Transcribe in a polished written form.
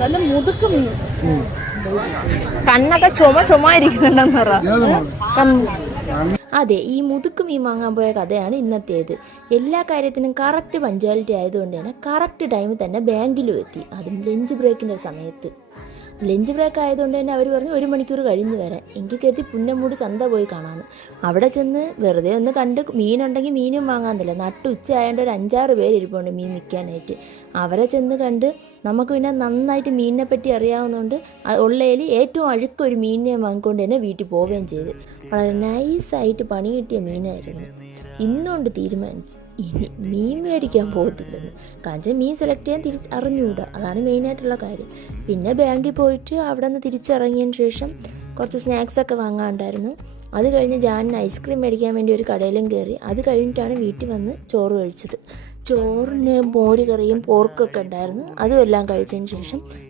നല്ല മുതുക്ക് മീൻ. കണ്ണൊക്കെ ചുമയിരിക്കുന്നുണ്ടെന്ന് പറ. അതെ, ഈ മുതുക്ക് മീൻ വാങ്ങാൻ പോയ കഥയാണ് ഇന്നത്തേത്. എല്ലാ കാര്യത്തിനും കറക്റ്റ് പഞ്ച്വാലിറ്റി ആയതുകൊണ്ട് തന്നെ കറക്റ്റ് ടൈമിൽ തന്നെ ബാങ്കിലും എത്തി. അതും ലഞ്ച് ബ്രേക്കിൻ്റെ സമയത്ത്. ലഞ്ച് ബ്രേക്ക് ആയതുകൊണ്ട് തന്നെ അവർ പറഞ്ഞു 1 മണിക്കൂർ കഴിഞ്ഞ് വരാൻ. എനിക്ക് കരുതി പുന്നമ്മൂട് ചന്ത പോയി കാണാമെന്ന്. അവിടെ ചെന്ന് വെറുതെ ഒന്ന് കണ്ട് മീനുണ്ടെങ്കിൽ മീനും വാങ്ങാമെന്നില്ല. നട്ട് ഉച്ച ആയതുകൊണ്ട് ഒരു 5-6 പേര് ഇരിപ്പുണ്ട് മീൻ വിൽക്കാനായിട്ട്. അവരെ ചെന്ന് കണ്ട് നമുക്ക് പിന്നെ നന്നായിട്ട് മീനിനെ പറ്റി അറിയാവുന്നതുകൊണ്ട് ഉള്ളതിൽ ഏറ്റവും അഴുക്കൊരു മീനിനെ വാങ്ങിക്കൊണ്ട് തന്നെ വീട്ടിൽ പോവുകയും ചെയ്ത്. വളരെ നൈസായിട്ട് പണി കിട്ടിയ മീനായിരുന്നു. ഇന്നുകൊണ്ട് തീരുമാനിച്ച് ഇനി മീൻ മേടിക്കാൻ പോകത്തില്ലെന്ന്. കാരണം മീൻ സെലക്ട് ചെയ്യാൻ അറിഞ്ഞുകൂടാ, അതാണ് മെയിനായിട്ടുള്ള കാര്യം. പിന്നെ ബാങ്കിൽ പോയിട്ട് അവിടെ നിന്ന് തിരിച്ചിറങ്ങിയതിന് ശേഷം കുറച്ച് സ്നാക്സൊക്കെ വാങ്ങാനുണ്ടായിരുന്നു. അത് കഴിഞ്ഞ് ജാനിന് ഐസ്ക്രീം മേടിക്കാൻ വേണ്ടി ഒരു കടയിലും കയറി. അത് കഴിഞ്ഞിട്ടാണ് വീട്ടിൽ വന്ന് ചോറ് കഴിച്ചത്. ചോറിന് മോര് കറിയും പോർക്കൊക്കെ ഉണ്ടായിരുന്നു. അതും എല്ലാം കഴിച്ചതിന് ശേഷം